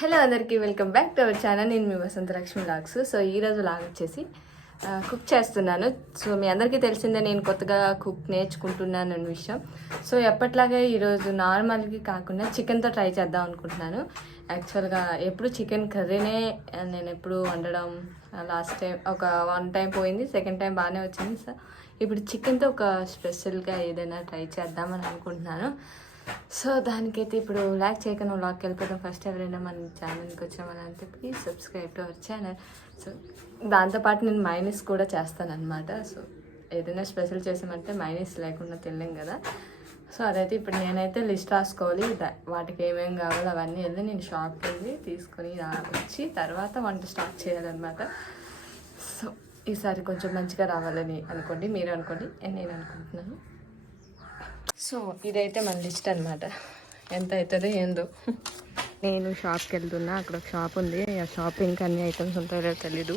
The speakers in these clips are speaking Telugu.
హలో అందరికీ welcome back to our channel. నేను మీ వసంత లక్ష్మి లాగ్స్. సో ఈరోజు లాగ్ వచ్చేసి కుక్ చేస్తున్నాను. సో మీ అందరికీ తెలిసిందే నేను కొత్తగా కుక్ నేర్చుకుంటున్నాను అనే విషయం. సో ఎప్పట్లాగే ఈరోజు నార్మల్గా కాకుండా చికెన్తో ట్రై చేద్దాం అనుకుంటున్నాను. యాక్చువల్గా ఎప్పుడు చికెన్ కర్రీనే నేను ఎప్పుడు వండడం లాస్ట్ టైం ఒక 1 టైం పోయింది, సెకండ్ టైం బాగానే వచ్చింది. సో ఇప్పుడు చికెన్తో ఒక స్పెషల్గా ఏదైనా ట్రై చేద్దామని అనుకుంటున్నాను. సో దానికైతే ఇప్పుడు లైక్ చేయకుండా లాక్కి వెళ్ళిపోతాం. ఫస్ట్ ఎవరైనా మన ఛానల్కి వచ్చామని అంటే please subscribe to our channel. So దాంతోపాటు నేను మైనస్ కూడా చేస్తానన్నమాట. సో ఏదైనా స్పెషల్ చేసామంటే మైనస్ లేకుండా తెలియం కదా. సో అదైతే ఇప్పుడు నేనైతే లిస్ట్ రాసుకోవాలి, వాటికి ఏమేమి కావాలో అవన్నీ వెళ్ళి నేను షాప్కి వెళ్ళి తీసుకొని వచ్చి తర్వాత వంట స్టార్ట్ చేయాలన్నమాట. సో ఈసారి కొంచెం మంచిగా రావాలని అనుకోండి, మీరు అనుకోండి, నేను అనుకుంటున్నాను. సో ఇదైతే మన లిస్ట్ అనమాట. ఎంత అవుతుందో ఏందో. నేను షాప్కి వెళ్తున్నా, అక్కడ ఒక షాప్ ఉంది. ఆ షాప్ ఇంకా అన్ని ఐటమ్స్ ఉంటాయో తెలీదు.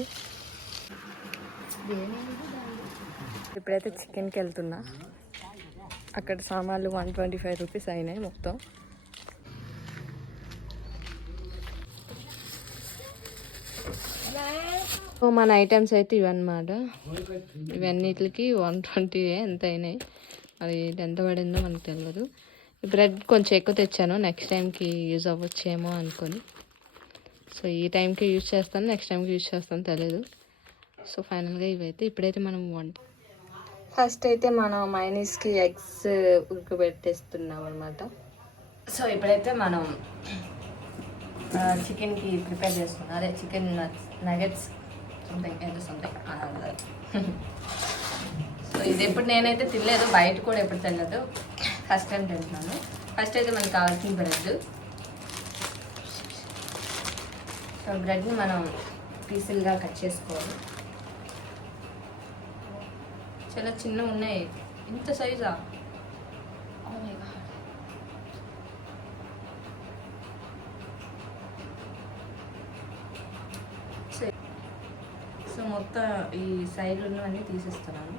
ఇప్పుడైతే చికెన్కి వెళ్తున్నా. అక్కడ సామాన్లు 125 రూపీస్ అయినాయి మొత్తం. సో మన ఐటమ్స్ అయితే ఇవన్నమాట. ఇవన్నిటికి 120 ఎంత అయినాయి. అది ఎంత పడిందో మనకు తెలియదు. బ్రెడ్ కొంచెం ఎక్కువ తెచ్చాను, నెక్స్ట్ టైంకి యూజ్ అవ్వచ్చేమో అనుకొని. సో ఈ టైంకి యూజ్ చేస్తాను, నెక్స్ట్ టైంకి యూజ్ చేస్తాను తెలియదు. సో ఫైనల్గా ఇవైతే ఇప్పుడైతే మనం ఫస్ట్ అయితే మనం మైనీస్కి ఎగ్స్ ఉడకబెట్టేస్తున్నాం అనమాట. సో ఇప్పుడైతే మనం చికెన్కి ప్రిపేర్ చేస్తున్నాం. అదే చికెన్ నగెట్స్ సంథింగ్. సో ఇది ఎప్పుడు నేనైతే తినలేదు, బయట కూడా ఎప్పుడు తినలేదు, ఫస్ట్ టైం తింటున్నాను. ఫస్ట్ అయితే మనకు కావాల్సిన బ్రెడ్. సో బ్రెడ్ని మనం పీసులుగా కట్ చేసుకోవాలి. చాలా చిన్న ఉన్నాయి, ఇంత సైజా. సో మొత్తం ఈ సైడ్ ఉన్నవన్నీ తీసేస్తున్నాను.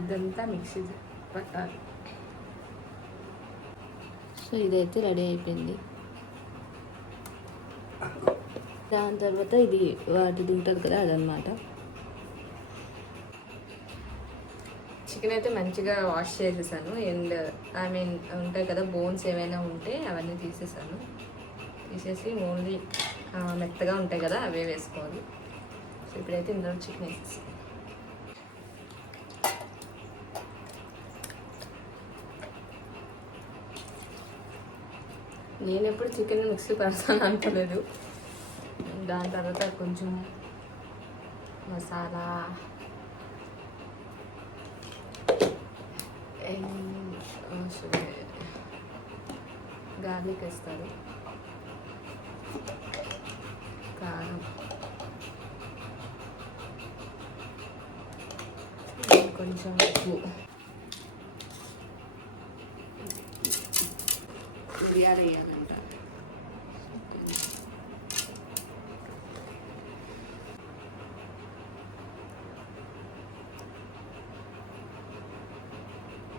ఇదంతా మిక్సీ పట్టాలి. సో ఇదైతే రెడీ అయిపోయింది. దాని తర్వాత ఇది వాటిది ఉంటుంది కదా, అదనమాట. చికెన్ అయితే మంచిగా వాష్ చేసేసాను. అండ్ ఉంటాయి కదా బోన్స్ ఏమైనా ఉంటే అవన్నీ తీసేసి ఓన్లీ మెత్తగా ఉంటాయి కదా అవే వేసుకోవాలి. సో ఇప్పుడైతే ఇందులో చికెన్ వేసేసి నేను ఎప్పుడు చికెన్ మిక్సీ పడతాను అనుకోలేదు. దాని తర్వాత కొంచెం మసాలా, గార్లిక్ వేస్తారు, కారం, కొంచెం ఉప్పు, మిరియాలు వేయాలంట.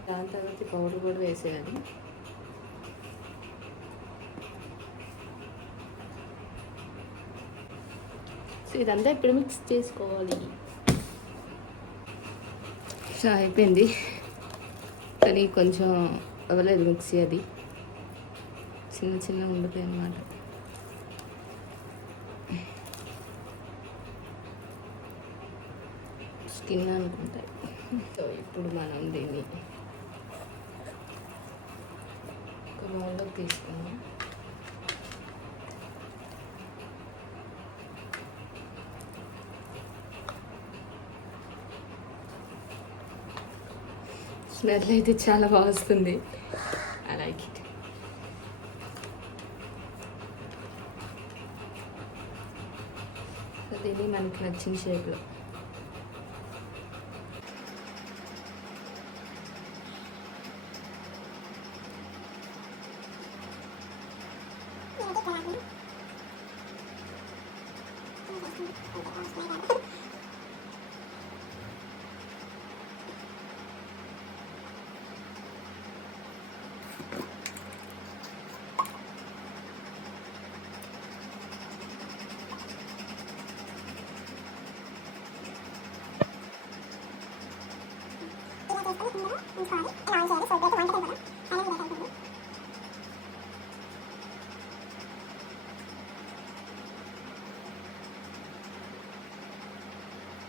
దాని తర్వాత పౌడర్ కూడా వేసేయాలి. సో ఇదంతా ఇప్పుడు మిక్స్ చేసుకోవాలి. సో అయిపోయింది, కానీ కొంచెం అవ్వలేదు మిక్సీ, అది చిన్న ఉండిపోయి అన్నమాట. స్కిన్ అనుకుంటాయి. సో ఇప్పుడు మనం దీన్ని ఒక బౌల్లోకి తీసుకున్నాం. స్మెల్ అయితే చాలా బాగా వస్తుంది. I like it. ఇది మనకి నచ్చిన షేప్లో.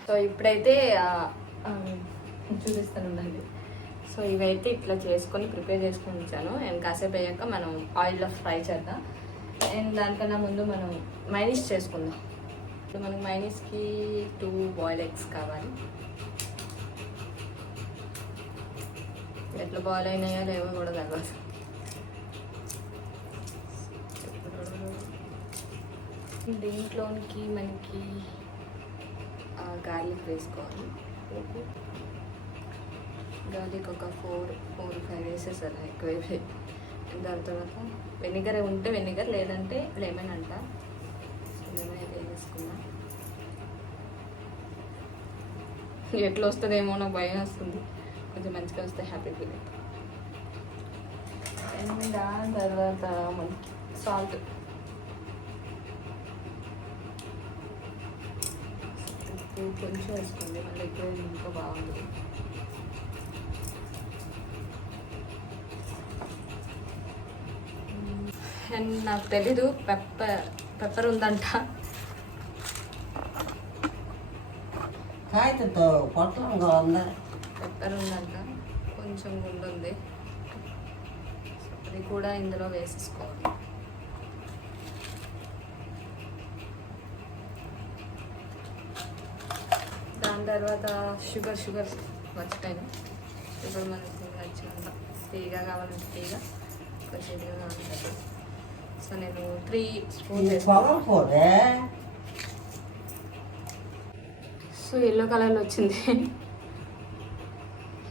సో ఇప్పుడైతే చూపిస్తాను ఉండండి. సో ఇవైతే ఇట్లా చేసుకొని ప్రిపేర్ చేసుకొని ఉంచాను. అండ్ కాసేపు అయ్యాక మనం ఆయిల్లో ఫ్రై చేద్దాం. అండ్ దానికన్నా ముందు మనం మైనీస్ చేసుకుందాం. ఇప్పుడు మనకి మైనీస్కి 2 బాయిల్ ఎగ్స్ కావాలి. ఎట్లా బాయిల్ అయినాయో లేవో కూడా తెలియదు. దీంట్లోనికి మనకి గార్లిక్ వేసుకోవాలి. గార్లిక్ ఒక 4-5 వేసేసారు, ఎక్కువ వేసి. దాని తర్వాత వెనిగర్ ఉంటే వెనిగర్, లేదంటే లెమన్ అంట. లెమన్ అయితే వేసుకున్నా. ఎట్లా వస్తుందేమో నాకు భయం వస్తుంది. కొంచెం మంచిగా వస్తే హ్యాపీ ఫీల్ అవుతాం. అండ్ దాని తర్వాత మనకి సాల్ట్ కొంచెం వేసుకోండి, మళ్ళీ ఎక్కువ ఇంకా బాగుంటుంది. అండ్ నాకు తెలీదు పెప్పర్ ఉందంట. పెప్పర్ ఉందంట, కొంచెం గుండు ఉంది. అది కూడా ఇందులో వేసేసుకోవాలి. దాని తర్వాత షుగర్ మర్చిపోయాను. షుగర్ మనకి నచ్చినంత, తీగా కావాలంటే తీగ, కొంచెం ఇదిగా కావాలంటే. సో నేను 3 స్పూన్స్ వేసుకోవాలి. సో ఎల్లో కలర్లో వచ్చింది.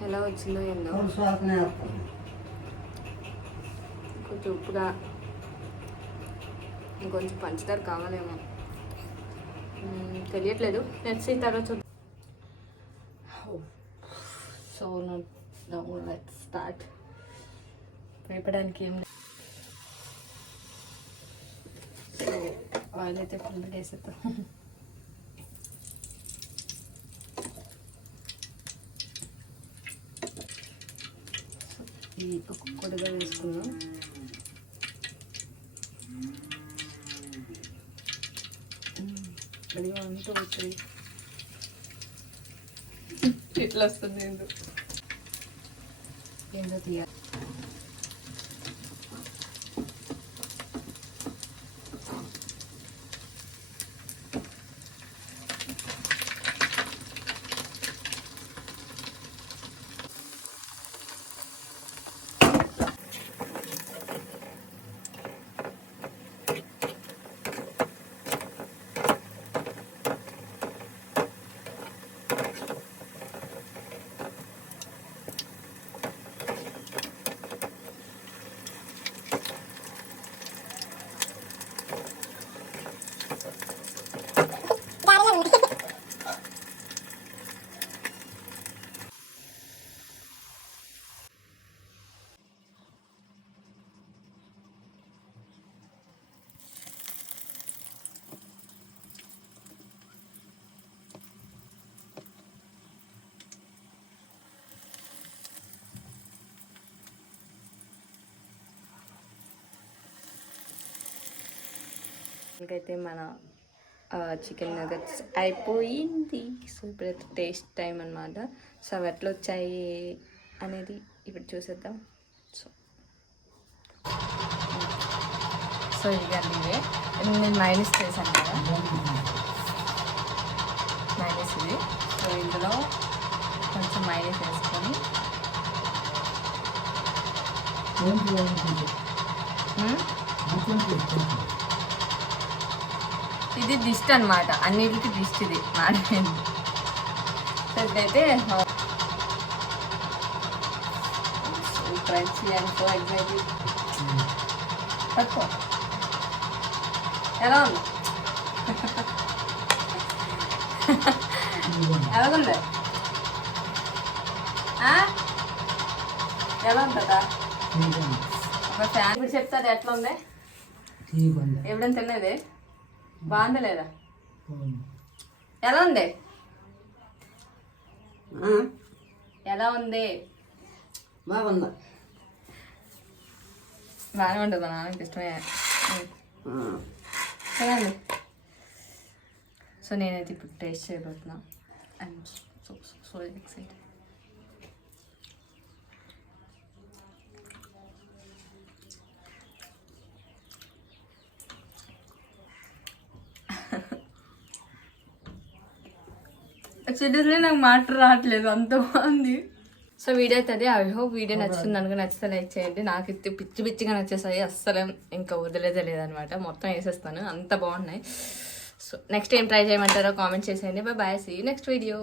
ఎలా వచ్చిందో ఏందో. కొంచెం ఉప్పుగా, ఇంకొంచెం పంచదార కావాలేమో, తెలియట్లేదు. నెక్స్ట్ తర్వాత సో లెట్స్ స్టార్ట్. వేపడానికి ఏం లేదు. సో ఆయిల్ అయితే ఫుల్గా వేసేద్దాం. ఈ కొద్దిగా వేసుకున్నాం. అది 1 2 3 ఇట్లా వస్తుంది. ఏందో తీయాలి. ఇంకైతే మన చికెన్ నగట్స్ అయిపోయింది. సో ఇప్పుడైతే టేస్ట్ టైం అనమాట. సో అవి ఎట్లా వచ్చాయి అనేది ఇప్పుడు చూసేద్దాం. సో ఇవన్నీ ఇవే. నేను మైనస్ చేశాను కదా, మైనస్ ఇది. సో ఇందులో కొంచెం మైనస్ వేసుకొని ఇది దిస్ట్ అనమాట, అన్నిటికీ దిస్ట్ ఇది మాడిపోయింది. సో ఇప్పుడైతే ఫ్రెండ్స్ అండ్ సో ఎగ్జైటెడ్. పట్టుకో, ఎలా ఉంది? ఎలాగుంది? ఎలా ఉంటుందా? ఒక ఫ్యాన్ ఇప్పుడు చెప్తారు ఎట్లా ఉంది. ఎప్పుడైనా తిన్నది బాగుందా లేదా? ఎలా ఉంది? ఎలా ఉంది? బాగుందా? బాగానే ఉంటుంది, మా నాన్నకి ఇష్టమే. చూడండి. సో నేనైతే ఇప్పుడు టేస్ట్ చేయబోతున్నా. I'm so so so excited. Seriously నాకు మాట రావట్లేదు, అంత బాగుంది. సో వీడియో అయితే అదే. ఐ హోప్ వీడియో నచ్చుతుంది అనుకో. నచ్చితే లైక్ చేయండి. నాకు అయితే పిచ్చి పిచ్చిగా నచ్చేసాయి, అస్సలు ఇంకా వదిలేదే లేదనమాట. మొత్తం వేసేస్తాను, అంత బాగున్నాయి. సో నెక్స్ట్ ఏం ట్రై చేయమంటారో కామెంట్ చేసేయండి. Bye, see you next video.